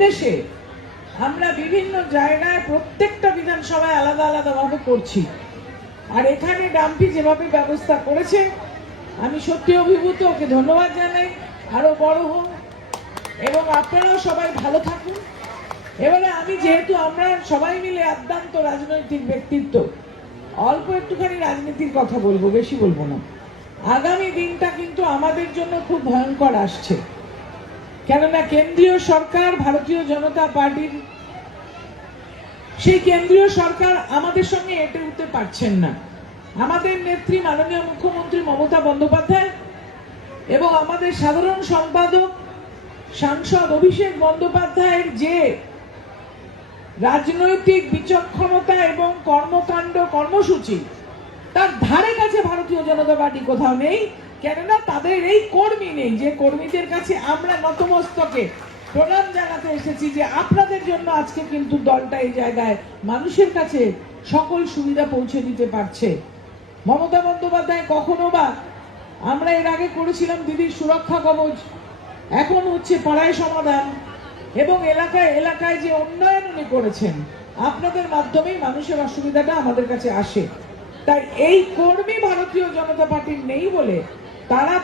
নির্দেশে আমরা বিভিন্ন জায়গায় প্রত্যেকটা বিধানসভায় আলাদা আলাদা ভাবে করছি। আর এখানে ডাম্পি যেভাবে ব্যবস্থা করেছে আমি সত্যি অভিভূত, ওকে ধন্যবাদ জানাই। আরো বড় হোক এবং আপনারাও সবাই ভালো থাকুন। এবারে আমি যেহেতু আমরা সবাই মিলে অত্যন্ত রাজনৈতিক ব্যক্তিত্ব, অল্প একটুখানি রাজনীতির কথা বলবো, বেশি বলবো না। আগামী দিনটা কিন্তু আমাদের জন্য খুব ভয়ঙ্কর আসছে, কেননা কেন্দ্রীয় সরকার ভারতীয় জনতা পার্টির, সেই কেন্দ্রীয় সরকার আমাদের সঙ্গে এটে উঠতে পারছেন না। আমাদের নেত্রী মাননীয় মুখ্যমন্ত্রী মমতা বন্দ্যোপাধ্যায় এবং আমাদের সাধারণ সম্পাদক সাংসদ অভিষেক বন্দ্যোপাধ্যায়ের যে রাজনৈতিক বিচক্ষণতা এবং কর্মকাণ্ড কর্মসূচি, তার ধারে কাছে ভারতীয় জনতা পার্টি কোথাও নেই। কেননা তাদের এই কর্মী নেই, যে কর্মীদের কাছে আমরা নতমস্তকে প্রণাম জানাতে এসেছি যে আপনাদের জন্য আজকে কিন্তু দলটা এই জায়গায় মানুষের কাছে সকল সুবিধা পৌঁছে দিতে পারছে। মমতা বন্দ্যোপাধ্যায় কখনো বা, আমরা এর আগে করেছিলাম দিদির সুরক্ষা কবচ, এখন হচ্ছে পাড়ায় সমাধান, এবং এলাকায় এলাকায় যে উন্নয়ন উনি করেছেন, আপনাদের মাধ্যমেই মানুষের অসুবিধাটা আমাদের কাছে আসে। তাই এই কর্মী ভারতীয় জনতা পার্টির নেই বলে তারা